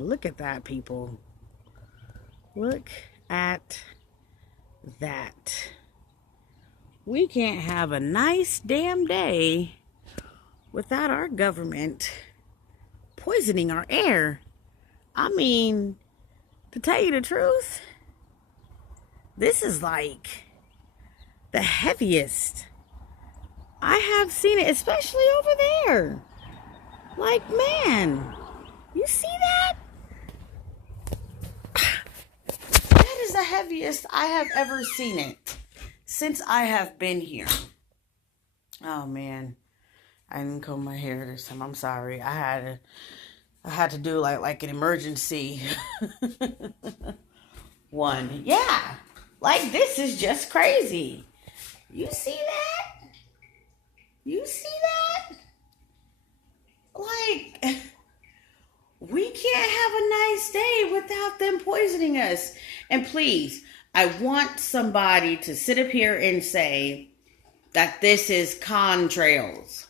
Look at that, people. Look at that. We can't have a nice damn day without our government poisoning our air. I mean, to tell you the truth, this is like the heaviest I have seen it, especially over there. Like, man, you see that? That is the heaviest I have ever seen it since I have been here. Oh, man. I didn't comb my hair this time. I'm sorry. I had to do like an emergency one. Yeah. Like, this is just crazy. You see that? You see that? Like, we can't have a nice day without them poisoning us. And please, I want somebody to sit up here and say that this is contrails.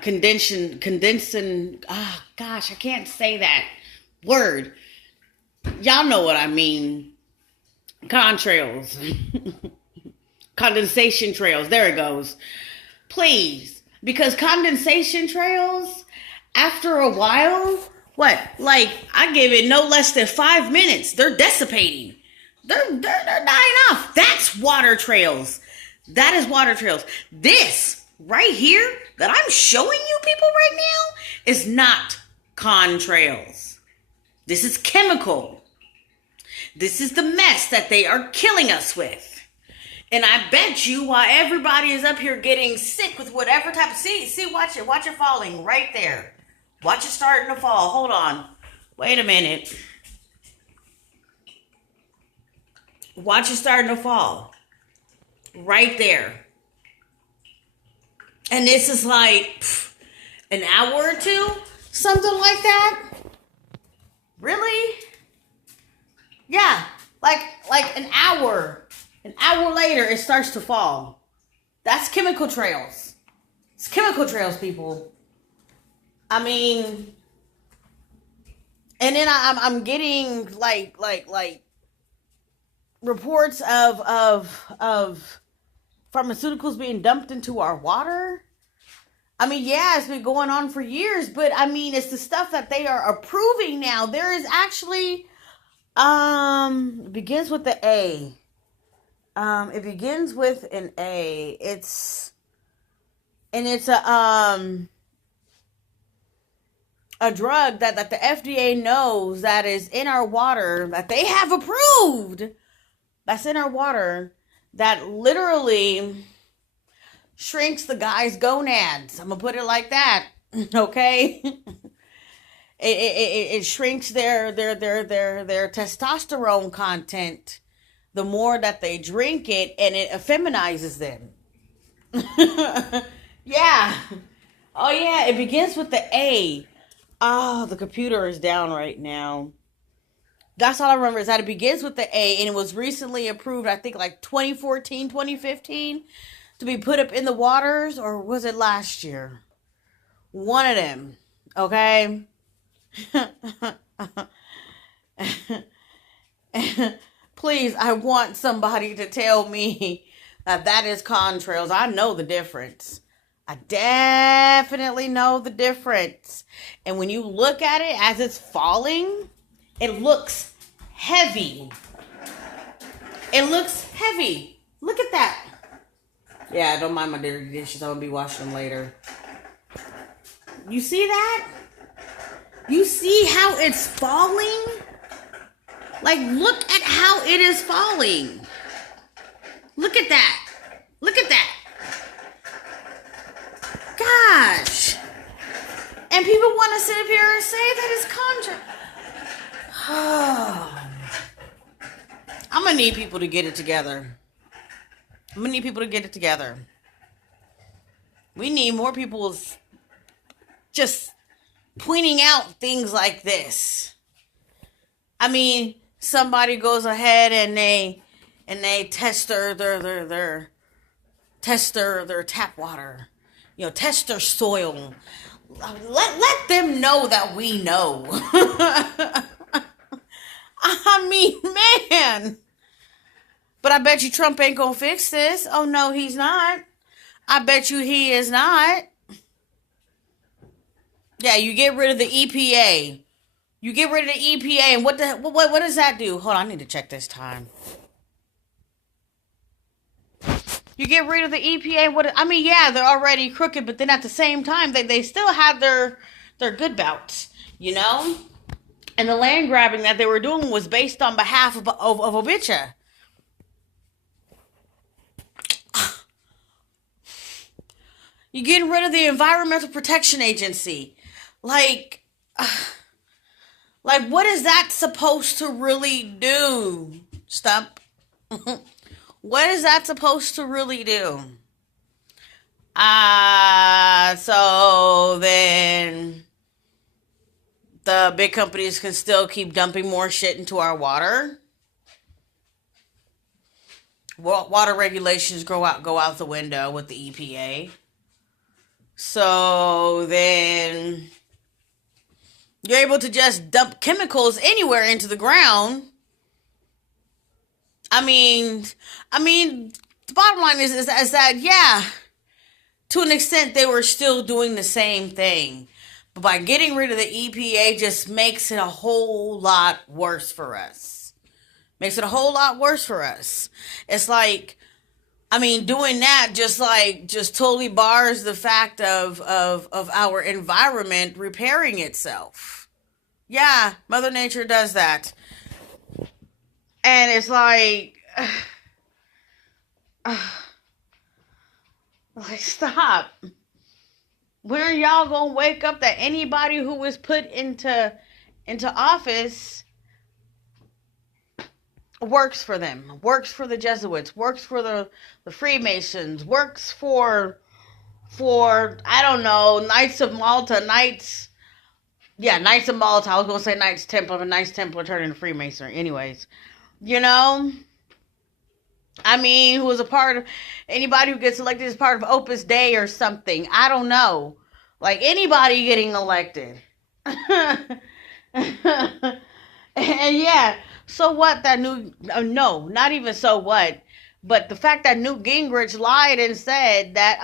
Condensing. Oh, gosh, I can't say that word. Y'all know what I mean. Contrails. Condensation trails. There it goes. Please. Because condensation trails, after a while, what? Like, I give it no less than 5 minutes. They're dissipating. They're dying off. That's water trails. That is water trails. This right here that I'm showing you people right now is not contrails. This is chemical. This is the mess that they are killing us with. And I bet you while everybody is up here getting sick with whatever type of... See, watch it falling right there. Watch it starting to fall. Hold on. Wait a minute. Watch it starting to fall. Right there. And this is like an hour or two? Something like that? Really? Yeah. Like an hour. An hour later, it starts to fall. That's chemical trails. It's chemical trails, people. I mean, and then I'm getting like reports of pharmaceuticals being dumped into our water. I mean, yeah, it's been going on for years, but I mean, it's the stuff that they are approving now. There is actually, it begins with the A. It begins with an A. It's a drug that the FDA knows that is in our water, that they have approved, that's in our water, that literally shrinks the guy's gonads. I'm gonna put it like that. Okay? It shrinks their testosterone content the more that they drink it, and it effeminizes them. Yeah. Oh, yeah. It begins with the A. Oh, the computer is down right now. That's all I remember is that it begins with the A, and it was recently approved, I think, like 2014, 2015, to be put up in the waters, or was it last year? One of them. Okay? Please, I want somebody to tell me that is contrails. I know the difference. I definitely know the difference. And when you look at it as it's falling, it looks heavy. It looks heavy. Look at that. Yeah, don't mind my dirty dishes. I'm going to be washing them later. You see that? You see how it's falling? Like, look at how it is falling. Look at that. Look at that. Gosh. And people want to sit up here and say that it's contra. I'm going to need people to get it together. I'm going to need people to get it together. We need more people just pointing out things like this. I mean, somebody goes ahead and they test their tap water, test their soil. Let them know that we know. I mean, man. But I bet you Trump ain't gonna fix this. Oh no, he's not. I bet you he is not. Yeah, you get rid of the EPA. You get rid of the EPA, and what does that do? Hold on, I need to check this time. You get rid of the EPA. Yeah, they're already crooked, but then at the same time, they still have their good bouts, And the land grabbing that they were doing was based on behalf of a bitcha. You're getting rid of the Environmental Protection Agency. Like, what is that supposed to really do, Stump? What is that supposed to really do? So then the big companies can still keep dumping more shit into our water. Water regulations go out the window with the EPA. So then you're able to just dump chemicals anywhere into the ground. I mean, the bottom line is that, yeah, to an extent, they were still doing the same thing. But by getting rid of the EPA just makes it a whole lot worse for us. Makes it a whole lot worse for us. It's like, doing that just totally bars the fact of our environment repairing itself. Yeah, Mother Nature does that. And it's like stop. When are y'all gonna wake up that anybody who was put into office works for them, works for the Jesuits, works for the Freemasons, works for I don't know, Knights of Malta, Knights of Malta. I was gonna say Knights Templar, but Knights Templar turned into Freemason. Anyways, who was a part of, anybody who gets elected is part of Opus Dei or something. I don't know. Like anybody getting elected. And yeah, so what that no, not even so what, but the fact that Newt Gingrich lied and said that,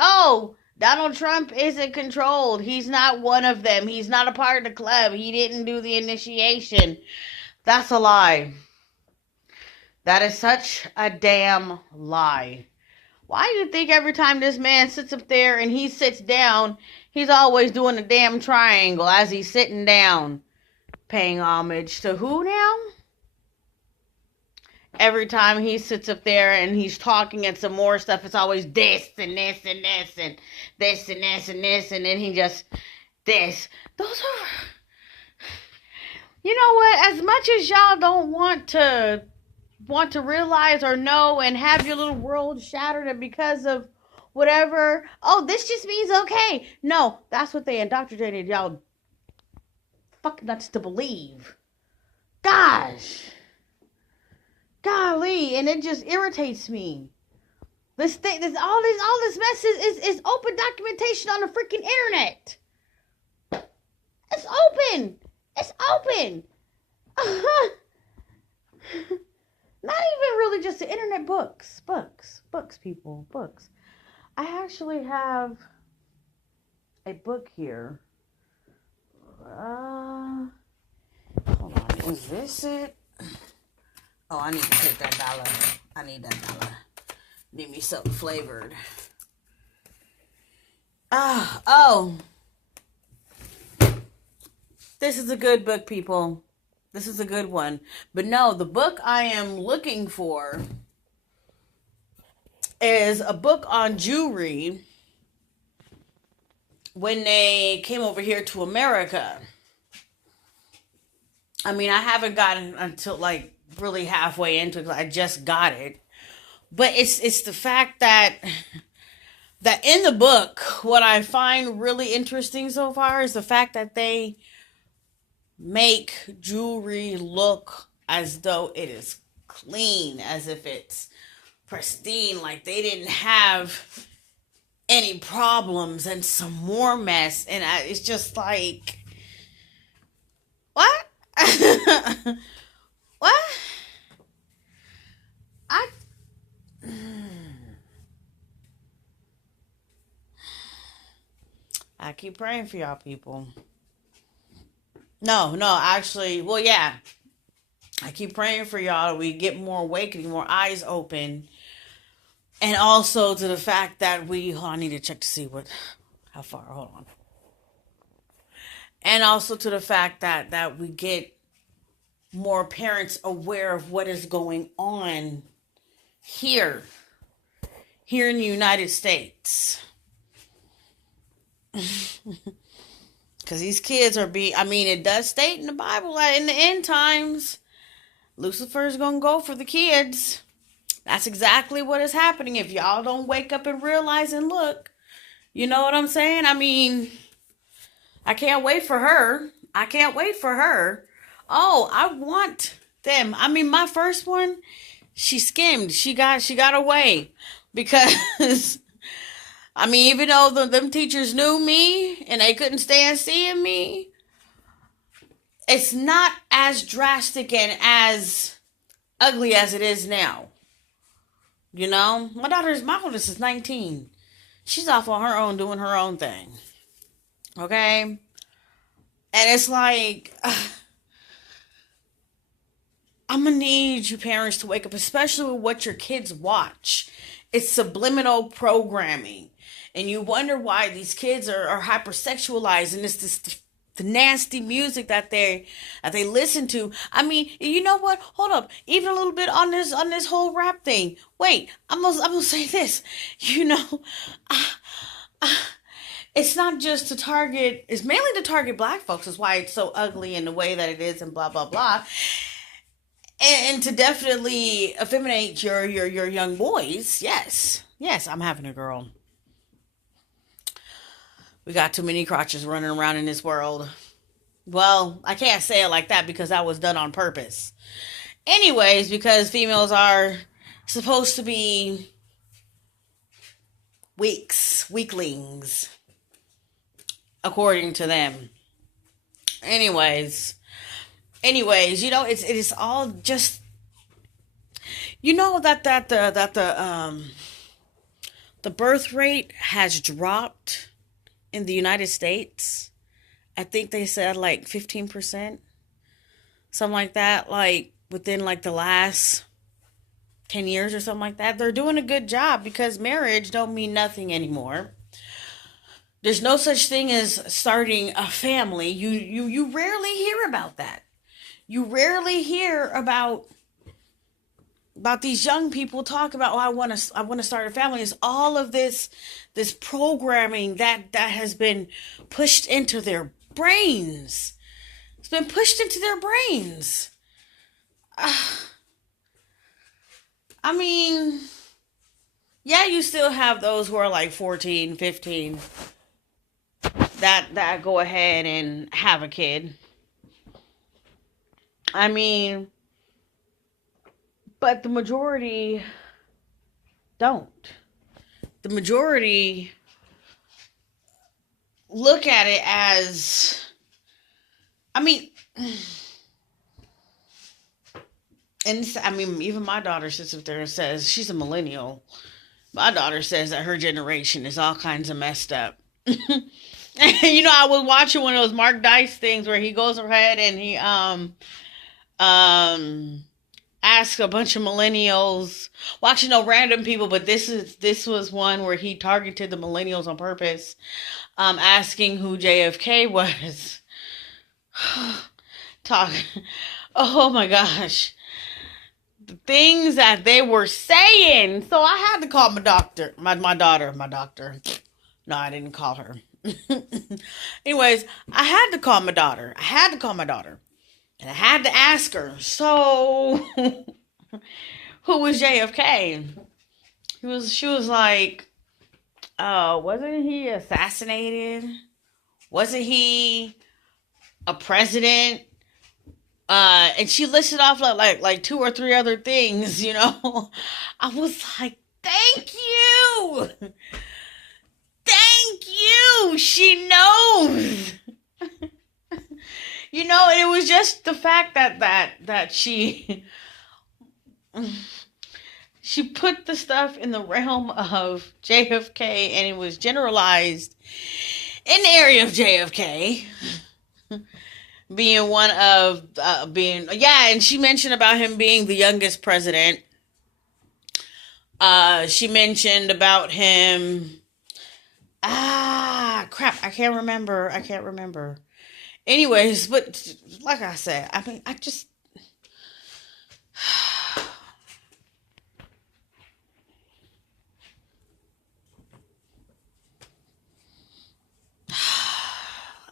Donald Trump isn't controlled. He's not one of them. He's not a part of the club. He didn't do the initiation. That's a lie. That is such a damn lie. Why do you think every time this man sits up there and he sits down, he's always doing a damn triangle as he's sitting down? Paying homage to who now? Every time he sits up there and he's talking and some more stuff, it's always this and this and this and this and this and this, and then he just this. Those are, you know what? As much as y'all don't want to realize or know and have your little world shattered, and because of whatever, this just means okay. No, that's what they indoctrinated y'all fucking nuts to believe. Gosh. Golly, and it just irritates me. All this mess is open documentation on the freaking internet. It's open. Not even really just the internet. Books, people, books. I actually have a book here. Hold on, is this it? Oh, I need to take that dollar. I need that dollar. Need me something flavored. This is a good book, people. This is a good one. But no, the book I am looking for is a book on Jewry when they came over here to America. I haven't gotten until really halfway into it because I just got it. But it's the fact that in the book, what I find really interesting so far is the fact that they make jewelry look as though it is clean, as if it's pristine, like they didn't have any problems and some more mess. And it's just like, what? What? I I keep praying for y'all people. No, no, actually, well, yeah. I keep praying for y'all. We get more awakening, more eyes open. And also to the fact that I need to check to see how far, hold on. And also to the fact that we get more parents aware of what is going on here in the United States. Because these kids are it does state in the Bible that in the end times, Lucifer is going to go for the kids. That's exactly what is happening if y'all don't wake up and realize and look. You know what I'm saying? I can't wait for her. I can't wait for her. Oh, I want them. My first one, she skimmed. She got away because even though them teachers knew me and they couldn't stand seeing me, it's not as drastic and as ugly as it is now. You know, my oldest is 19. She's off on her own doing her own thing. Okay? And it's like, I'm going to need you parents to wake up, especially with what your kids watch. It's subliminal programming. And you wonder why these kids are hypersexualized, and it's the nasty music that they listen to. You know what? Hold up. Even a little bit on this whole rap thing. Wait, I'm gonna say this. You know, it's not just to target. It's mainly to target black folks. That's why it's so ugly in the way that it is, and blah blah blah. And to definitely effeminate your young boys. Yes, I'm having a girl. We got too many crotches running around in this world. Well, I can't say it like that because that was done on purpose. Anyways, because females are supposed to be weaklings, according to them. Anyways, you know, it is all just, you know, that the birth rate has dropped in the United States. I think they said like 15%, something like that, like within like the last 10 years or something like that. They're doing a good job because marriage don't mean nothing anymore. There's no such thing as starting a family. You rarely hear about that. You rarely hear about these young people talk about, I want to start a family. It's all of this programming that has been pushed into their brains. It's been pushed into their brains. Yeah, you still have those who are like 14, 15 that go ahead and have a kid. But the majority don't. The majority look at it as, even my daughter sits up there and says, she's a millennial. My daughter says that her generation is all kinds of messed up. You know, I was watching one of those Mark Dice things where he goes ahead and he ask a bunch of millennials, well, actually no, random people, but this was one where he targeted the millennials on purpose, asking who JFK was. Oh my gosh, the things that they were saying. So I had to call my daughter. No, I didn't call her. Anyways, I had to call my daughter. And I had to ask her, so who was JFK? She was like, oh, wasn't he assassinated? Wasn't he a president? And she listed off like 2 or 3 other things, you know. I was like, thank you. knows. She knows. You know, it was just the fact that she put the stuff in the realm of JFK, and it was generalized in the area of JFK being one of and she mentioned about him being the youngest president. She mentioned about him. Crap! I can't remember. Anyways, but like I said, I mean, I'm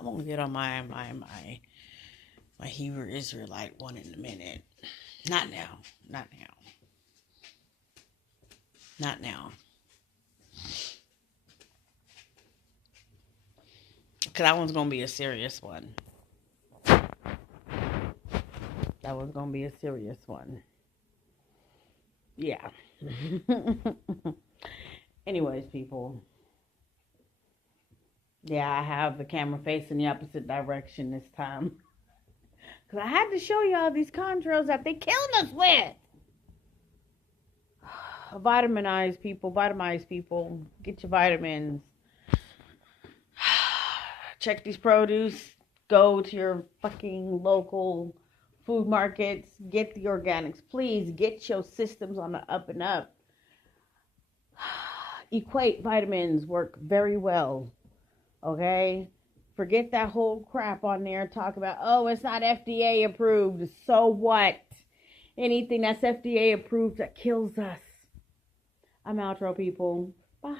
gonna get on my Hebrew Israelite one in a minute. Not now. Because that one's gonna be a serious one. Yeah. Anyways, people. Yeah, I have the camera facing the opposite direction this time. Because I had to show y'all these contrails that they killing us with. Vitamize people. Get your vitamins. Check these produce. Go to your fucking local food markets. Get the organics. Please get your systems on the up and up. Equate vitamins work very well. Okay? Forget that whole crap on there. Talk about, oh, it's not FDA approved. So what? Anything that's FDA approved that kills us. I'm outro, people. Bye.